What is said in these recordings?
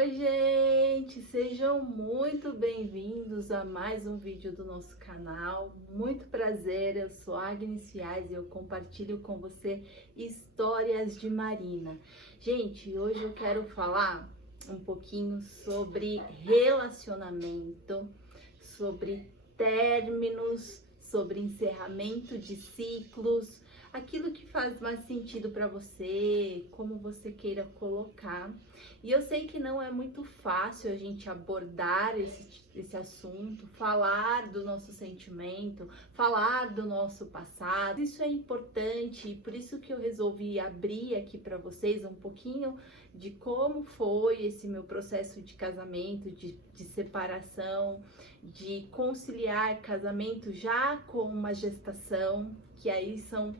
Oi, gente! Sejam muito bem-vindos a mais um vídeo do nosso canal. Muito prazer, eu sou Agnes Fiais e eu compartilho com você histórias de Marina. Gente, hoje eu quero falar um pouquinho sobre relacionamento, sobre términos, sobre encerramento de ciclos, aquilo que faz mais sentido para você, como você queira colocar. E eu sei que não é muito fácil a gente abordar esse assunto, falar do nosso sentimento, falar do nosso passado. Isso é importante e por isso que eu resolvi abrir aqui para vocês um pouquinho de como foi esse meu processo de casamento, de separação, de conciliar casamento já com uma gestação, que aí são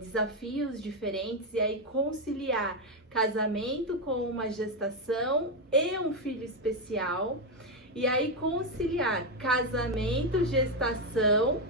desafios diferentes, e aí conciliar casamento com uma gestação e um filho especial, e aí conciliar casamento, gestação,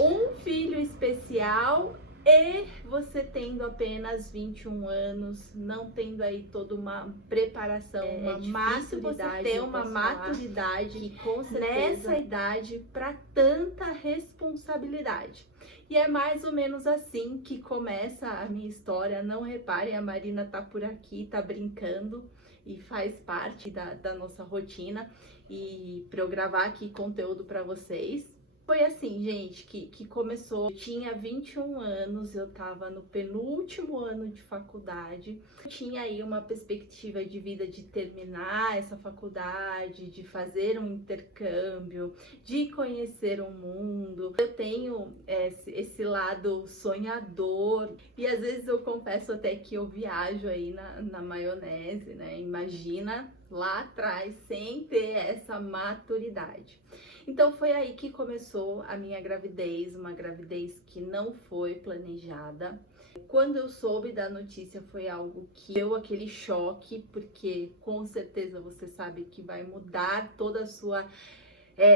um filho especial e você tendo apenas 21 anos, não tendo aí toda uma preparação, uma maturidade, você ter uma maturidade que, com certeza, nessa idade para tanta responsabilidade. E é mais ou menos assim que começa a minha história. Não reparem, a Marina tá por aqui, tá brincando e faz parte da nossa rotina e para eu gravar aqui conteúdo para vocês. Foi assim, gente, que começou. Eu tinha 21 anos, eu tava no penúltimo ano de faculdade. Eu tinha aí uma perspectiva de vida de terminar essa faculdade, de fazer um intercâmbio, de conhecer o mundo. Eu tenho esse lado sonhador e às vezes eu confesso até que eu viajo aí na maionese, né? Imagina lá atrás, sem ter essa maturidade. Então foi aí que começou a minha gravidez, uma gravidez que não foi planejada. Quando eu soube da notícia foi algo que deu aquele choque, porque com certeza você sabe que vai mudar toda a sua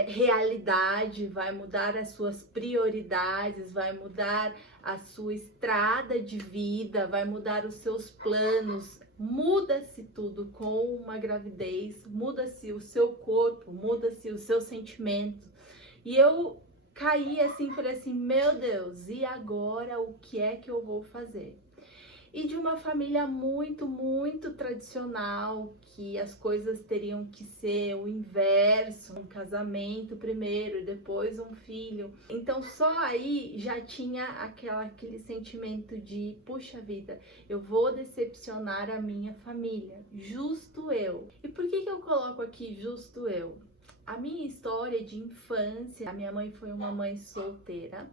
realidade, vai mudar as suas prioridades, vai mudar a sua estrada de vida, vai mudar os seus planos. Muda-se tudo com uma gravidez, muda-se o seu corpo, muda-se o seu sentimento. E eu caí assim, falei assim, meu Deus, e agora o que é que eu vou fazer? E de uma família muito, muito tradicional, que as coisas teriam que ser o inverso, um casamento primeiro e depois um filho. Então só aí já tinha aquele sentimento de, puxa vida, eu vou decepcionar a minha família, justo eu. E por que eu coloco aqui justo eu? A minha história de infância, a minha mãe foi uma mãe solteira.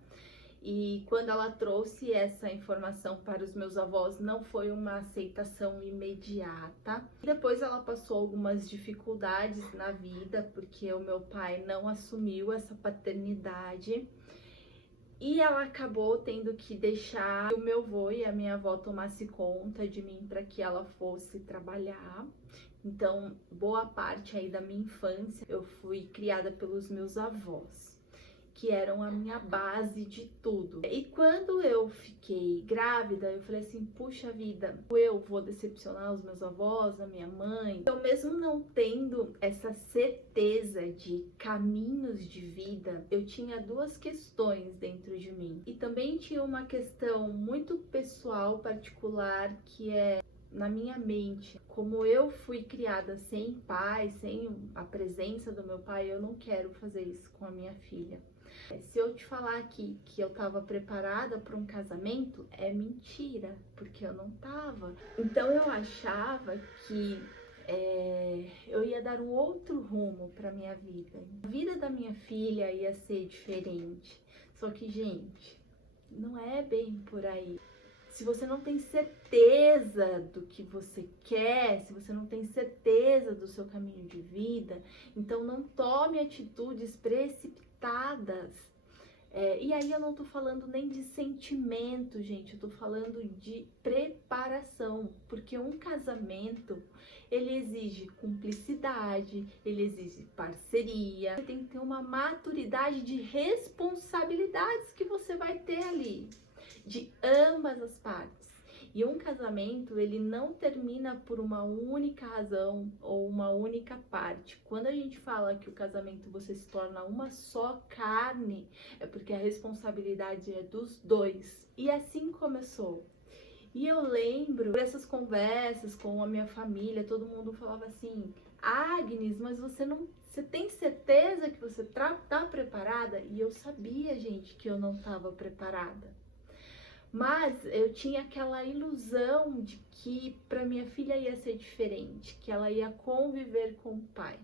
E quando ela trouxe essa informação para os meus avós, não foi uma aceitação imediata. Depois ela passou algumas dificuldades na vida, porque o meu pai não assumiu essa paternidade. E ela acabou tendo que deixar o meu avô e a minha avó tomasse conta de mim para que ela fosse trabalhar. Então, boa parte aí da minha infância, eu fui criada pelos meus avós, que eram a minha base de tudo. E quando eu fiquei grávida, eu falei assim, puxa vida, eu vou decepcionar os meus avós, a minha mãe. Então, mesmo não tendo essa certeza de caminhos de vida, eu tinha duas questões dentro de mim. E também tinha uma questão muito pessoal, particular, que é na minha mente. Como eu fui criada sem pai, sem a presença do meu pai, eu não quero fazer isso com a minha filha. Se eu te falar aqui que eu tava preparada para um casamento, é mentira, porque eu não tava. Então eu achava que eu ia dar um outro rumo para minha vida. A vida da minha filha ia ser diferente. Só que, gente, não é bem por aí. Se você não tem certeza do que você quer, se você não tem certeza do seu caminho de vida, então não tome atitudes precipitadas. E aí eu não tô falando nem de sentimento, gente, eu tô falando de preparação, porque um casamento, ele exige cumplicidade, ele exige parceria, você tem que ter uma maturidade de responsabilidades que você vai ter ali, de ambas as partes. E um casamento, ele não termina por uma única razão ou uma única parte. Quando a gente fala que o casamento você se torna uma só carne, é porque a responsabilidade é dos dois. E assim começou. E eu lembro dessas conversas com a minha família, todo mundo falava assim: Agnes, mas você tem certeza que você tá preparada? E eu sabia, gente, que eu não estava preparada. Mas eu tinha aquela ilusão de que para minha filha ia ser diferente, que ela ia conviver com o pai.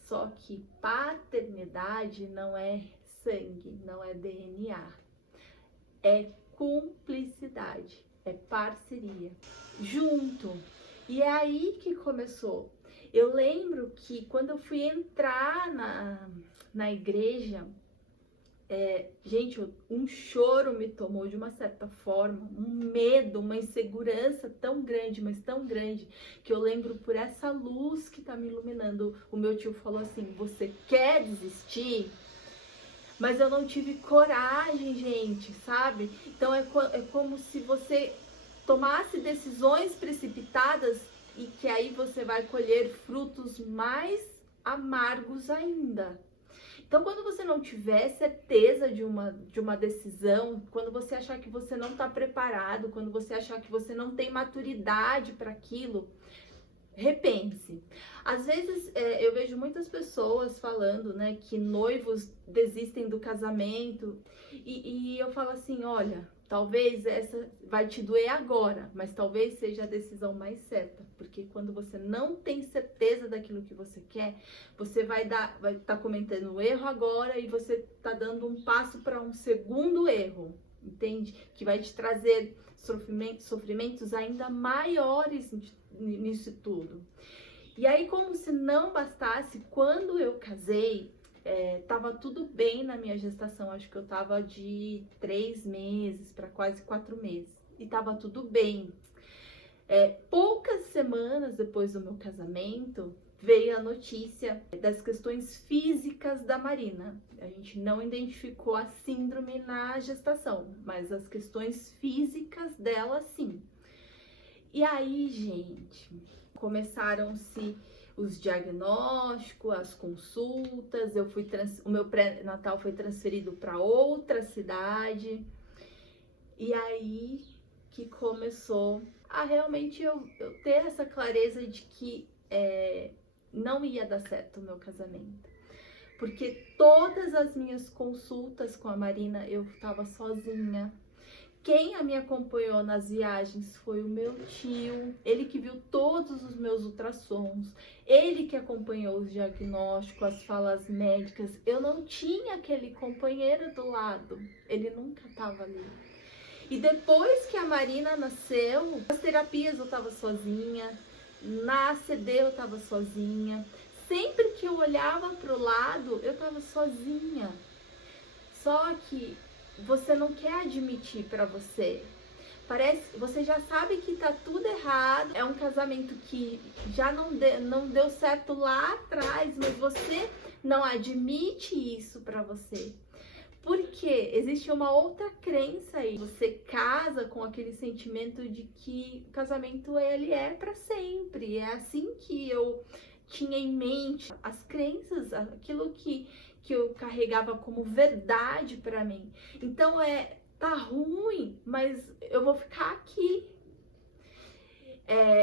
Só que paternidade não é sangue, não é DNA, é cumplicidade, é parceria, junto. E é aí que começou. Eu lembro que quando eu fui entrar na igreja, gente, um choro me tomou de uma certa forma, um medo, uma insegurança tão grande, mas tão grande, que eu lembro por essa luz que tá me iluminando. O meu tio falou assim: você quer desistir? Mas eu não tive coragem, gente, sabe? Então é como se você tomasse decisões precipitadas e que aí você vai colher frutos mais amargos ainda. Então, quando você não tiver certeza de uma decisão, quando você achar que você não está preparado, quando você achar que você não tem maturidade para aquilo, repense. Às vezes eu vejo muitas pessoas falando, né, que noivos desistem do casamento e eu falo assim: olha, talvez essa vai te doer agora, mas talvez seja a decisão mais certa, porque quando você não tem certeza daquilo que você quer, você vai estar cometendo um erro agora e você tá dando um passo para um segundo erro, entende? Que vai te trazer sofrimentos ainda maiores nisso tudo. E aí, como se não bastasse, quando eu casei, tava tudo bem na minha gestação. Acho que eu tava de 3 meses para quase 4 meses. E tava tudo bem. Poucas semanas depois do meu casamento, veio a notícia das questões físicas da Marina. A gente não identificou a síndrome na gestação, mas as questões físicas dela, sim. E aí, gente, começaram-se os diagnósticos, as consultas. O meu pré-natal foi transferido para outra cidade. E aí que começou a realmente eu ter essa clareza de que não ia dar certo o meu casamento. Porque todas as minhas consultas com a Marina, eu estava sozinha. Quem me acompanhou nas viagens foi o meu tio, ele que viu todos os meus ultrassons, ele que acompanhou os diagnósticos, as falas médicas. Eu não tinha aquele companheiro do lado, ele nunca estava ali. E depois que a Marina nasceu, nas terapias eu estava sozinha, na ACD eu estava sozinha, sempre que eu olhava para o lado eu estava sozinha. Só que você não quer admitir para você. Você já sabe que tá tudo errado. É um casamento que já não deu certo lá atrás, mas você não admite isso para você. Porque existe uma outra crença aí. Você casa com aquele sentimento de que o casamento ele é para sempre. É assim que eu tinha em mente as crenças, aquilo que eu carregava como verdade para mim. Então tá ruim, mas eu vou ficar aqui.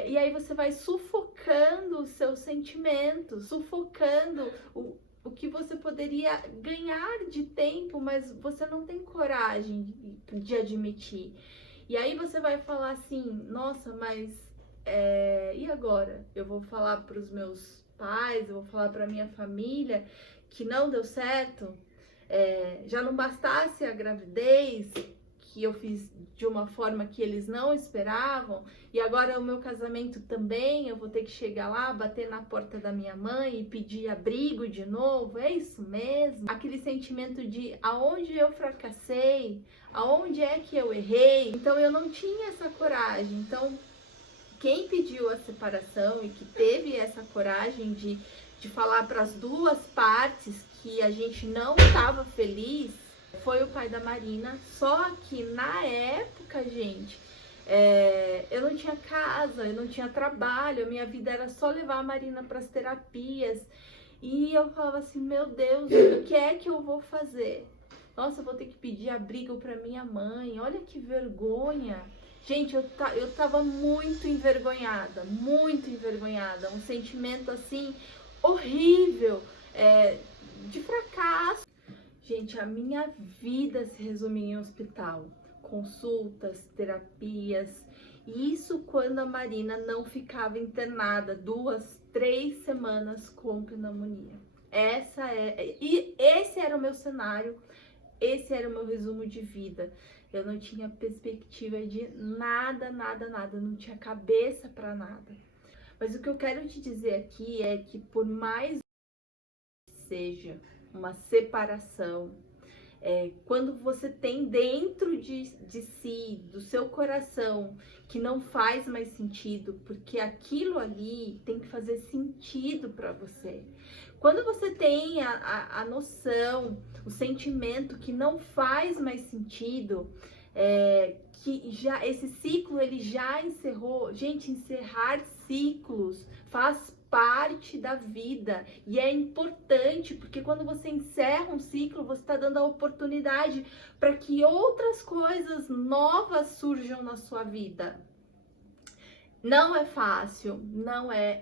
E aí você vai sufocando os seus sentimentos, sufocando o que você poderia ganhar de tempo, mas você não tem coragem de admitir. E aí você vai falar assim: nossa, mas e agora? Eu vou falar para os meus pais, eu vou falar para minha família que não deu certo? Já não bastasse a gravidez que eu fiz de uma forma que eles não esperavam, e agora o meu casamento também, eu vou ter que chegar lá, bater na porta da minha mãe e pedir abrigo de novo? É isso mesmo? Aquele sentimento de aonde eu fracassei, aonde é que eu errei? Então eu não tinha essa coragem. Então quem pediu a separação e que teve essa coragem de falar para as duas partes que a gente não estava feliz foi o pai da Marina. Só que na época, gente, Eu não tinha casa, eu não tinha trabalho, a minha vida era só levar a Marina para as terapias. E eu falava assim, meu Deus, o que é que eu vou fazer? Nossa, eu vou ter que pedir abrigo para minha mãe, olha que vergonha. Gente, eu tava muito envergonhada, um sentimento assim, horrível, de fracasso. Gente, a minha vida se resumia em hospital, consultas, terapias, e isso quando a Marina não ficava internada 2, 3 semanas com pneumonia. E esse era o meu cenário, esse era o meu resumo de vida. Eu não tinha perspectiva de nada, não tinha cabeça para nada. Mas o que eu quero te dizer aqui é que por mais que seja uma separação, quando você tem dentro de si, do seu coração, que não faz mais sentido, porque aquilo ali tem que fazer sentido para você. Quando você tem a noção, o sentimento que não faz mais sentido, que já esse ciclo ele já encerrou. Gente, encerrar ciclos faz parte da vida e é importante, porque quando você encerra um ciclo, você está dando a oportunidade para que outras coisas novas surjam na sua vida. Não é fácil, não é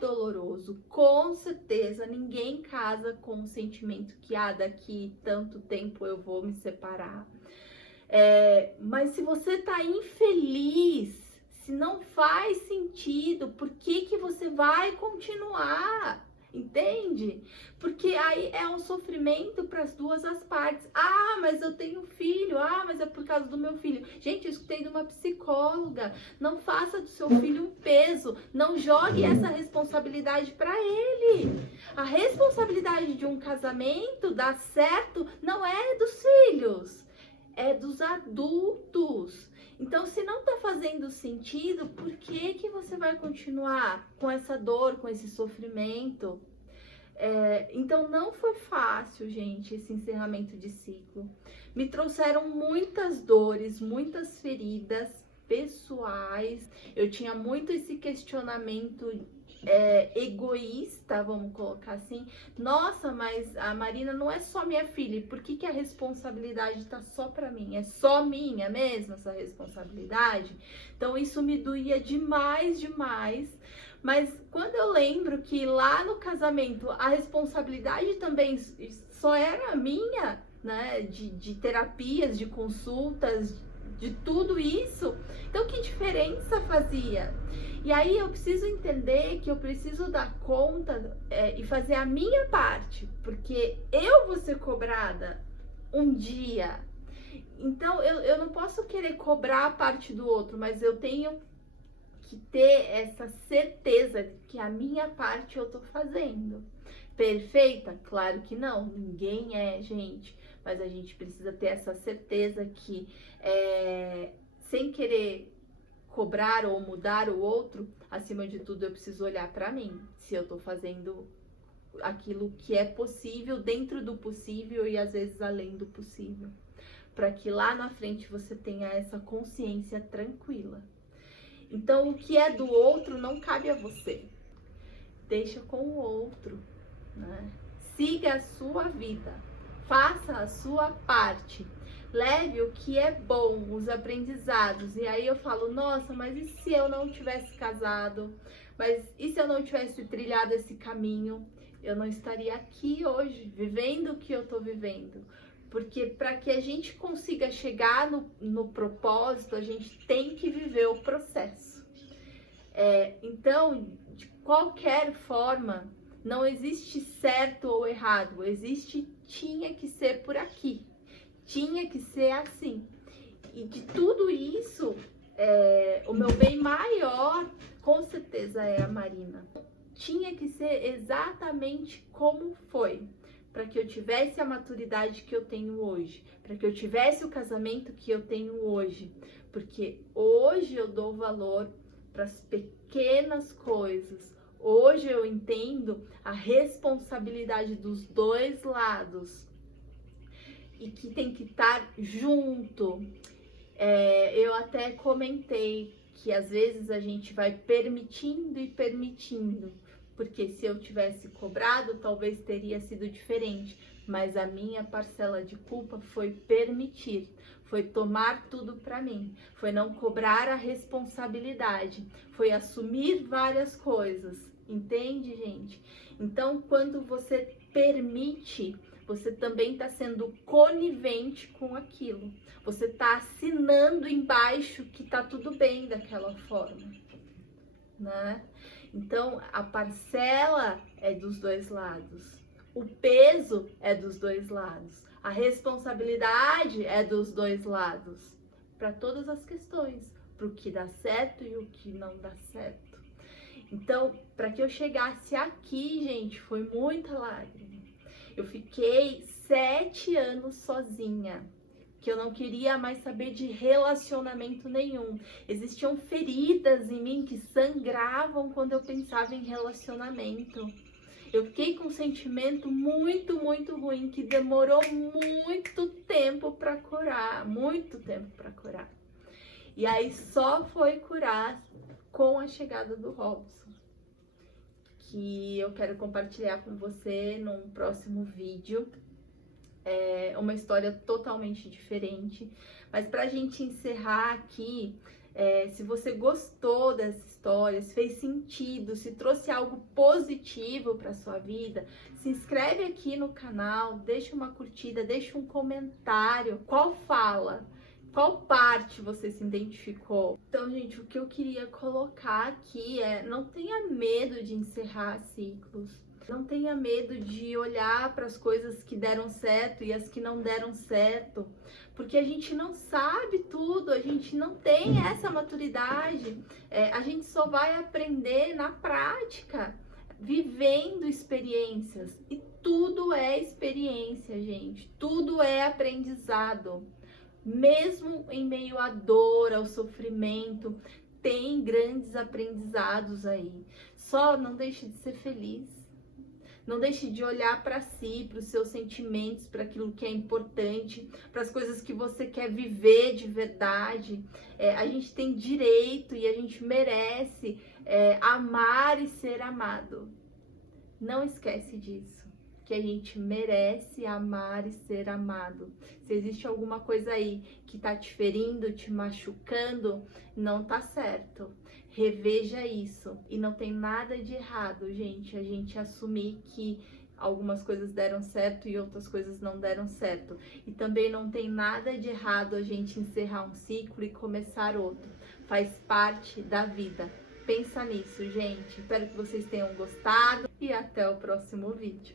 doloroso, com certeza. Ninguém casa com o sentimento que daqui tanto tempo eu vou me separar. Mas se você tá infeliz, se não faz sentido, por que você vai continuar? Entende? Porque aí é um sofrimento para as duas as partes. Ah, mas eu tenho filho. Ah, mas é por causa do meu filho. Gente, eu escutei de uma psicóloga. Não faça do seu filho um peso. Não jogue essa responsabilidade para ele. A responsabilidade de um casamento dar certo não é dos filhos, é dos adultos. Então, se não tá fazendo sentido, por que você vai continuar com essa dor, com esse sofrimento? Então, não foi fácil, gente, esse encerramento de ciclo. Me trouxeram muitas dores, muitas feridas pessoais. Eu tinha muito esse questionamento egoísta, vamos colocar assim. Nossa, mas a Marina não é só minha filha, e por que a responsabilidade tá só para mim? É só minha mesmo essa responsabilidade? Então isso me doía demais. Mas quando eu lembro que lá no casamento a responsabilidade também só era minha, né, de terapias, de consultas, de tudo isso, então que diferença fazia? E aí eu preciso entender que eu preciso dar conta e fazer a minha parte, porque eu vou ser cobrada um dia. Então eu não posso querer cobrar a parte do outro, mas eu tenho que ter essa certeza de que a minha parte eu tô fazendo. Perfeita? Claro que não, ninguém é, gente. Mas a gente precisa ter essa certeza que, sem querer cobrar ou mudar o outro, acima de tudo eu preciso olhar para mim, se eu tô fazendo aquilo que é possível, dentro do possível e às vezes além do possível, para que lá na frente você tenha essa consciência tranquila. Então, o que é do outro não cabe a você, deixa com o outro, né? Siga a sua vida, faça a sua parte, leve o que é bom, os aprendizados. E aí eu falo, nossa, mas e se eu não tivesse casado? Mas e se eu não tivesse trilhado esse caminho? Eu não estaria aqui hoje, vivendo o que eu tô vivendo. Porque para que a gente consiga chegar no propósito, a gente tem que viver o processo. Então, de qualquer forma, não existe certo ou errado, tinha que ser por aqui. Tinha que ser assim. E de tudo isso, o meu bem maior, com certeza, é a Marina. Tinha que ser exatamente como foi, para que eu tivesse a maturidade que eu tenho hoje, para que eu tivesse o casamento que eu tenho hoje, porque hoje eu dou valor para as pequenas coisas. Hoje eu entendo a responsabilidade dos dois lados, e que tem que estar junto. Eu até comentei que às vezes a gente vai permitindo e permitindo, porque se eu tivesse cobrado, talvez teria sido diferente, mas a minha parcela de culpa foi permitir, foi tomar tudo para mim, foi não cobrar a responsabilidade, foi assumir várias coisas, entende, gente? Então, quando você permite, você também está sendo conivente com aquilo. Você está assinando embaixo que tá tudo bem daquela forma, né? Então, a parcela é dos dois lados. O peso é dos dois lados. A responsabilidade é dos dois lados. Para todas as questões. Para o que dá certo e o que não dá certo. Então, para que eu chegasse aqui, gente, foi muita lágrima. Eu fiquei 7 anos sozinha, que eu não queria mais saber de relacionamento nenhum. Existiam feridas em mim que sangravam quando eu pensava em relacionamento. Eu fiquei com um sentimento muito, muito ruim, que demorou muito tempo para curar, muito tempo para curar. E aí só foi curar com a chegada do Robson, que eu quero compartilhar com você num próximo vídeo. É uma história totalmente diferente, mas pra gente encerrar aqui, se você gostou dessa história, se fez sentido, se trouxe algo positivo para sua vida, se inscreve aqui no canal, deixa uma curtida, deixa um comentário, qual fala, qual parte você se identificou. Então, gente, o que eu queria colocar aqui não tenha medo de encerrar ciclos. Não tenha medo de olhar para as coisas que deram certo e as que não deram certo, porque a gente não sabe tudo, a gente não tem essa maturidade, a gente só vai aprender na prática, vivendo experiências, e tudo é experiência, gente, tudo é aprendizado, mesmo em meio à dor, ao sofrimento, tem grandes aprendizados aí, só não deixe de ser feliz. Não deixe de olhar para si, para os seus sentimentos, para aquilo que é importante, para as coisas que você quer viver de verdade. A gente tem direito e a gente merece amar e ser amado. Não esquece disso, que a gente merece amar e ser amado. Se existe alguma coisa aí que tá te ferindo, te machucando, não tá certo. Reveja isso. E não tem nada de errado, gente, a gente assumir que algumas coisas deram certo e outras coisas não deram certo. E também não tem nada de errado a gente encerrar um ciclo e começar outro. Faz parte da vida. Pensa nisso, gente. Espero que vocês tenham gostado e até o próximo vídeo.